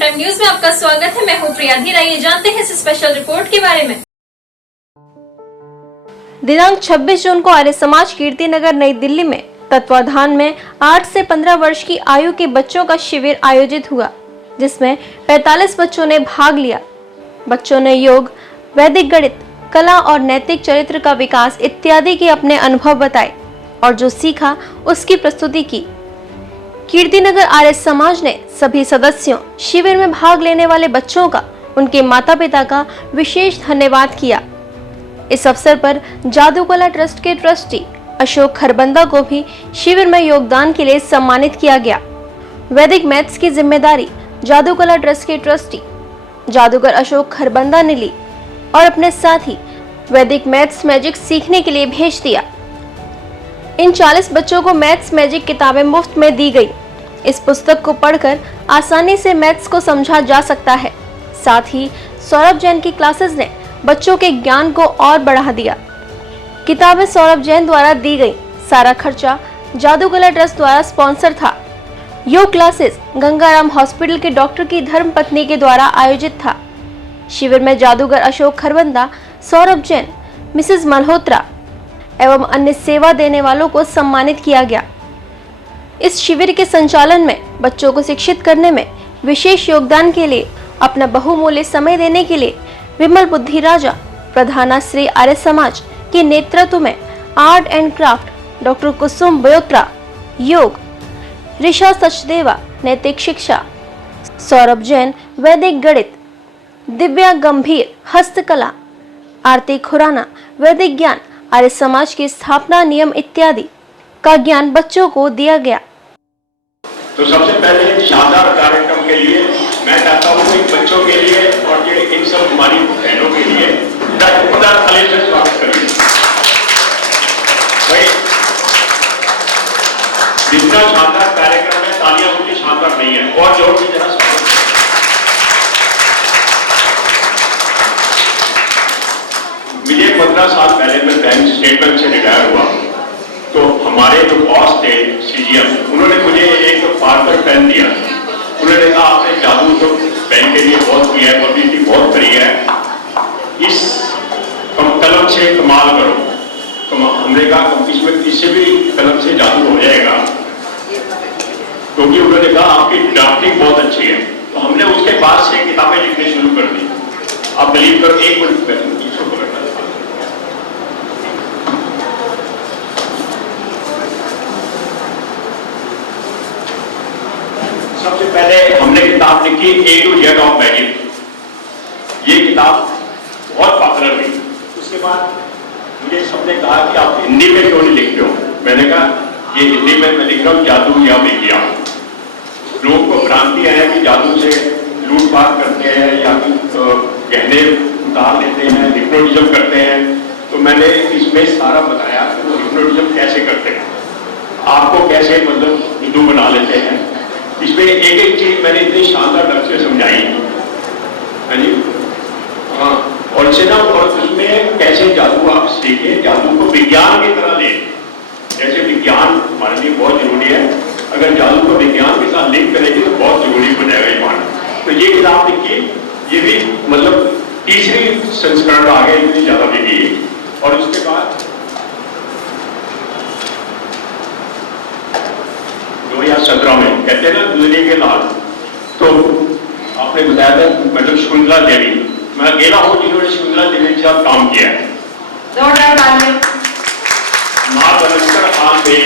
Time news में आपका स्वागत है। मैं हूं प्रिया धीर। आइए जानते हैं इस स्पेशल रिपोर्ट के बारे में। दिनांक 26 जून को आर्य समाज कीर्ति नगर नई दिल्ली में तत्वाधान में 8 से 15 वर्ष की आयु के बच्चों का शिविर आयोजित हुआ, जिसमें 45 बच्चों ने भाग लिया। बच्चों ने योग, वैदिक गणित, कला और नैतिक चरित्र का विकास इत्यादि के अपने अनुभव बताए और जो सीखा उसकी प्रस्तुति की। कीर्तिनगर आर्य समाज ने सभी सदस्यों, शिविर में भाग लेने वाले बच्चों का, उनके माता पिता का विशेष धन्यवाद किया। इस अवसर पर जादूकला ट्रस्ट के ट्रस्टी अशोक खरबंदा को भी शिविर में योगदान के लिए सम्मानित किया गया। वैदिक मैथ्स की जिम्मेदारी जादूकला ट्रस्ट के ट्रस्टी जादूगर अशोक खरबंदा ने ली और अपने साथ ही वैदिक मैथ्स मैजिक सीखने के लिए भेज दिया। इन 40 बच्चों को मैथ्स मैजिक किताबें मुफ्त में दी गई। इस पुस्तक को पढ़कर आसानी से मैथ्स को समझा जा सकता है। साथ ही सौरभ जैन की क्लासेस ने बच्चों के ज्ञान को और बढ़ा दिया। किताबें सौरभ जैन द्वारा दी गई। सारा खर्चा जादूकला ट्रस्ट द्वारा स्पॉन्सर था। योग क्लासेस गंगाराम हॉस्पिटल के डॉक्टर की धर्मपत्नी के द्वारा आयोजित था। शिविर में जादूगर अशोक खरबंदा, सौरभ जैन, मिसेस मल्होत्रा एवं अन्य सेवा देने वालों को सम्मानित किया गया। इस शिविर के संचालन में बच्चों को शिक्षित करने में विशेष योगदान के लिए अपना बहुमूल्य समय देने के लिए विमल बुद्धि राजा, प्रधाना श्री आर्य समाज के नेतृत्व में आर्ट एंड क्राफ्ट डॉक्टर कुसुम बयोत्रा, योग, ऋषा सचदेवा नैतिक शिक्षा, सौरभ जैन वैदिक गणित, दिव्या गंभीर हस्तकला, आरती खुराना वैदिक ज्ञान, आर्य समाज की स्थापना नियम इत्यादि का ज्ञान बच्चों को दिया गया। तो सबसे पहले शानदार कार्यक्रम के लिए मैं चाहता हूँ कि बच्चों के लिए और ये इन सब हमारी बहनों के लिए थाली से स्वागत करिए। भाई जितना शानदार कार्यक्रम है, तालियां उनकी शानदार नहीं है, और जोर की जरा स्वागत। मुझे 15 साल पहले मैं बैंक स्टेट बैंक से रिटायर हुआ, तो हमारे जो बॉस थे सीजीएम, उन्होंने मुझे एक पार्कर पेन दिया। उन्होंने कहा आपने जादू तो पेन के लिए बहुत किया है, पब्लिसिटी बहुत करी है, इस कलम से कमाल करो। तो हमने कहा इसमें इससे भी कलम से जादू हो जाएगा, क्योंकि उन्होंने कहा आपकी ड्राफ्टिंग बहुत अच्छी है। तो हमने उसके बाद से किताबें लिखनी शुरू कर दी। आप बिलीव करो, एक मिनट इसको पकड़ना। सबसे पहले हमने किताब लिखी A to Z of magic. ये किताब बहुत पॉपुलर हुई। उसके बाद मुझे सबने कहा कि आप हिंदी में क्यों नहीं लिखते हो। मैंने कहा ये हिंदी में मैं लिख रहा हूँ जादू या विज्ञान। लोगों को भ्रांति है कि जादू से लूटपाट करते हैं या गहने उतार लेते हैं, हिप्नोटिज्म करते हैं। तो मैंने इसमें सारा बताया कि वो हिप्नोटिज्म कैसे करते हैं, आपको कैसे मतलब हिंदू बना लेते हैं। इसमें एक एक चीज मैंने इतनी शानदार ढंग से समझाई है जी। हाँ, और इसे ना, और उसमें कैसे जादू आप सीखे, जादू को विज्ञान की तरह ले। जैसे विज्ञान हमारे लिए बहुत जरूरी है, अगर जादू को विज्ञान के साथ लिंक करेंगे तो बहुत जरूरी हो जाएगा ये मानना। तो ये किताब लिखी, ये भी मतलब तीसरी संस्करण आ गया, इतनी ज्यादा लिखी। और उसके बाद 2017 में कहते हैं ना दुनिया के लाल, तो आपने बताया था मतलब शकुंतला देवी, मैं अकेला हूं जिन्होंने शकुंतला देवी के साथ काम किया है। मां बनकर खान थे,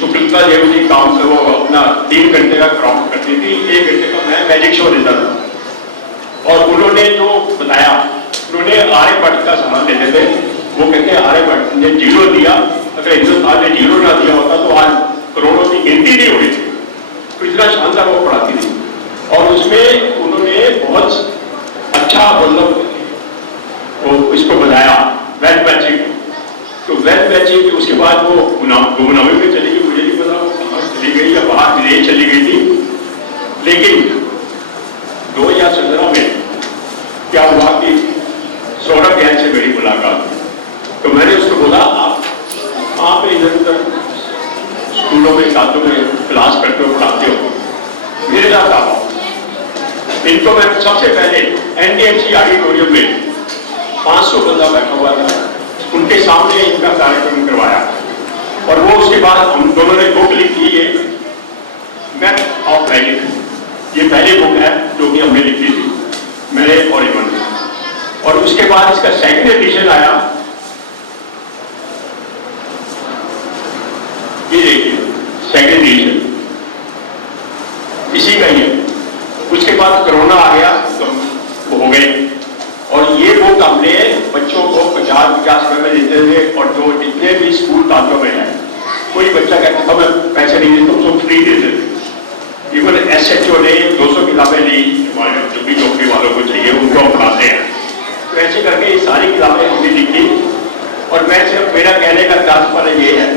शकुंतला देवी जी काम से वो अपना 3 घंटे का क्राफ्ट करती थी, 1 घंटे का मैं मैजिक शो देता था। और उन्होंने जो बताया, उन्होंने आर्यभट्ट का समान देते थे। वो कहते हैं आर्यभट्ट ने 0 दिया, अगर हिंदुस्तान ने 0 ना दिया होता तो आज करोड़ों की गिनती नहीं हुई थी। तो इतना शानदार वो पढ़ाती थी। और उसमें उन्होंने बहुत अच्छा मतलब वो इसको बताया वेल मैचिंग। तो वेल मैचिंग उसके बाद वो गुमनामी में चली गई, मुझे नहीं पता वो कहाँ चली गई या बाहर विदेश चली गई थी। लेकिन 2017 में क्या हुआ कि सौरभ जैन से मेरी मुलाकात। तो मैंने उसको बोला आप इधर उधर स्कूलों में, साथों में क्लास करते हो, पढ़ाते हो, मेरे साथ आओ। इनको मैं सबसे पहले एनडीएमसी ऑडिटोरियम में 500 बंदा बैठा हुआ था, उनके सामने इनका कार्यक्रम करवाया और वो उसके बाद हम दोनों ने बुक लिखी है मैप ऑफ मैजिक। ये पहली बुक है जो कि हमने लिखी थी मेरे और इवन, और उसके बाद इसका सेकंड एडिशन आया, ये देखिए सेकंड एडिशन इसी का ही है। उसके बाद कोरोना आ गया तो हो गए, और ये बुक हमने बच्चों को 50 रुपए में देते थे, और जो जितने भी स्कूल कॉलेजों में है कोई बच्चा कहता था मैं पैसे नहीं देता हूँ तो फ्री दे देते। इवन SHO ने 200 किताबें ली, हमारे जो भी नौकरी वालों को चाहिए उनको हम पढ़ाते हैं। तो ऐसे करके ये सारी किताबें हमने लिखी, और मैं सिर्फ मेरा कहने का तात्पर्य ये है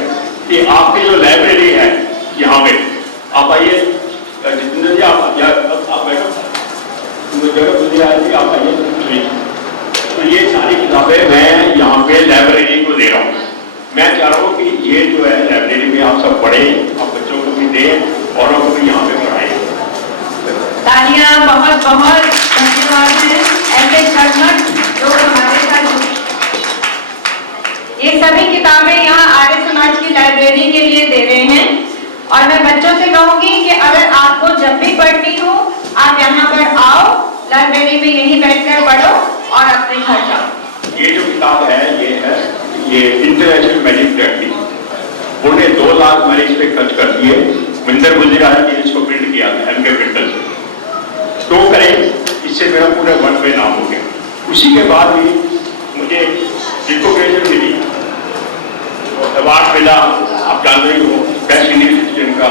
कि आपकी जो लाइब्रेरी है यहाँ पे आप आइए, जितेंद्र जी आप बैठो, जगह मुझे आएगी आप आइए। तो ये सारी किताबें मैं यहाँ पे लाइब्रेरी को दे रहा हूँ। मैं चाह रहा हूँ कि ये जो है लाइब्रेरी में आप सब पढ़ें, आप बच्चों को भी दें, औरों को भी यहाँ पे पढ़ाएं। तालियां बहुत बहुत धन्यवाद है ऐसे कर्मठ लोग हमारे साथ। ये सभी किताबें यहाँ आर्य समाज की लाइब्रेरी के लिए दे रहे हैं, और मैं बच्चों से कहूंगी कि अगर आपको जब भी पढ़नी हो आप यहाँ पर आओ, लाइब्रेरी में यहीं बैठकर पढ़ो और अपने घर जाओ। ये जो किताब है ये इंटरनेशनल मैजिक टेक्निक, उन्होंने 2 लाख मैंने इस पर खर्च कर दिए। मिंदर गुजरात ने इसको प्रिंट किया था MK प्रिंटर से। तो करें इससे मेरा पूरे वर्ल्ड में नाम हो गया। उसी के बाद भी मुझे रिकॉग्निशन मिली, अवार्ड मिला, आप जान रही हो बेस्ट इंडियन सिटीजन का।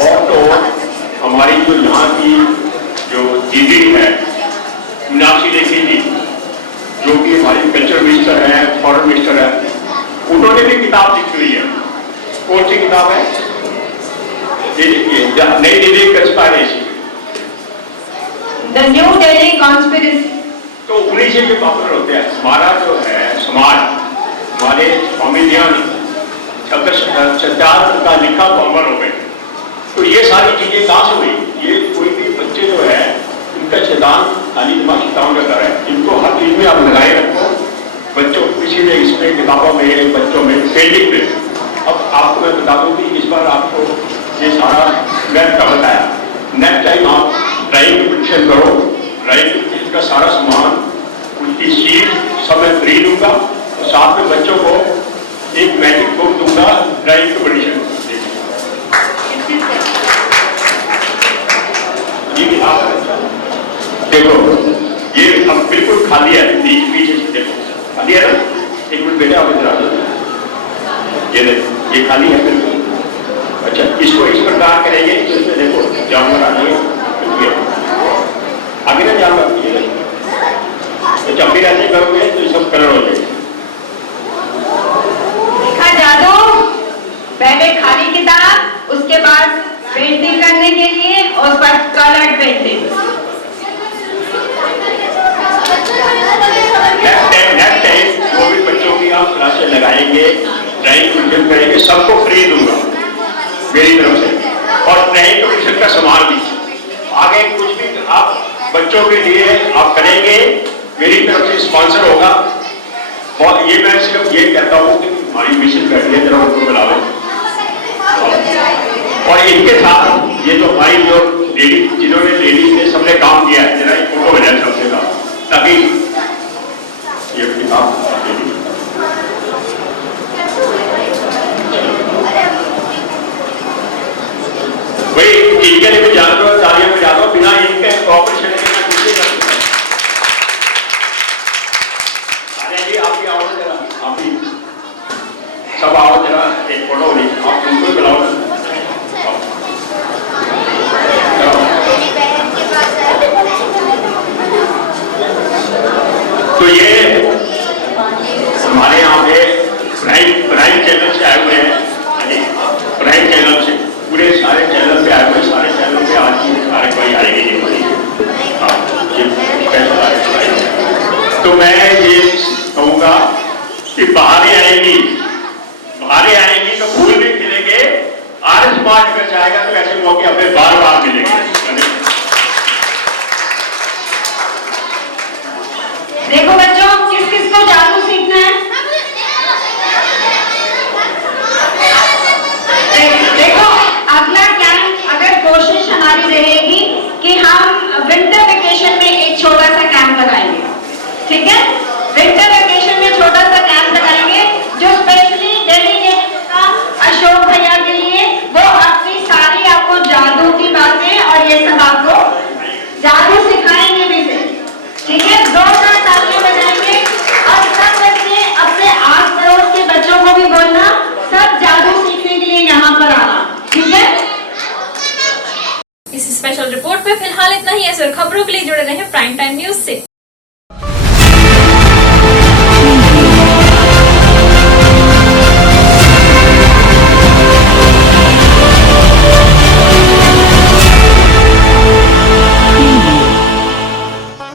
और तो हमारी जो यहाँ की जो दीदी है मीनाक्षी लेखी जी, जो कि हमारी कल्चर मिनिस्टर है, फॉरेन मिनिस्टर है, उन्होंने भी किताब लिखी हुई है। कौन सी किताब है? ये लिखिए नई Delhi conspiracy, the New Delhi conspiracy. तो उन्हीं से भी पॉपुलर होते हैं। हमारा जो है समाज, हमारे स्वामी ध्यान का लिखा पॉपुलर हो गए। तो ये सारी चीजें कहाँ से हुई? ये कोई भी बच्चे जो है इनका शैतान खाली दिमाग शैतान का घर है, इनको हर चीज में आप लगाए रखो। बच्चों किसी ने इसमें किताबों में, बच्चों में, पेंटिंग में। अब आपको मैं बता दूं कि इस बार आपको ये सारा नेट का बताया, नेक्स्ट टाइम आप ड्राइंग कंपटीशन करो, ड्राइंग कंपटीशन का सारा सामान, उनकी शीट सब मैं फ्री दूंगा, और साथ में बच्चों को एक मैजिक बुक दूंगा ड्राइंग कंपटीशन। देखो ये अब बिल्कुल खाली है, पीछे से देखो खाली है ना। एक मिनट बेटा आप इधर आ जाओ, ये देखो ये खाली है बिल्कुल। अच्छा इसको इस प्रकार करेंगे, इसमें देखो जानवर आ जाएंगे आगे ना, जानवर तो जब भी ऐसे करोगे तो सब कलर हो जाएगा। देखा जादू, पहले खाली किताब, उसके बाद पेंटिंग करने के लिए, और उस पर कलर पेंटिंग। नेक्स्ट टाइम जो भी बच्चों की आप क्लासें लगाएंगे, ड्राइंग कंपटीशन करेंगे, सबको फ्री दूंगा मेरी तरफ से, और ड्राइंग कंपटीशन का सामान भी। आगे कुछ भी आप बच्चों के लिए आप करेंगे, मेरी तरफ से स्पॉन्सर होगा। और ये मैं सिर्फ ये कहता हूँ कि हमारी मिशन कर रही है, जरा उनको बुला लो। और इनके साथ ये जो हमारी जो लेडी, जिन्होंने लेडीज ने सबने काम किया है, जरा एक फोटो बना सबसे का, ताकि ये किताब भाई इनके लिए भी जान दो, तालियां में जा दो, बिना इनके कॉपरेशन के मैं कुछ नहीं कर सकता। जी आप भी आओ जरा, आप भी सब आओ जरा, एक फोटो नहीं आप उनको बुलाओ। तो ये हमारे यहाँ पे प्राइम चैनल से आए हुए हैं, प्राइम चैनल से पूरे सारे चैनल पे आए हुए, सारे चैनल पे आज की सारे कोई आएगी नहीं पड़ी। तो मैं ये कहूँगा कि बाहर आएगी तो फूल भी खिलेंगे, आर्य समाज में जाएगा तो ऐसे मौके हमें बार बार मिलेंगे। स्पेशल रिपोर्ट में फिलहाल इतना ही। ऐसे और खबरों के लिए जुड़े रहें प्राइम टाइम न्यूज से।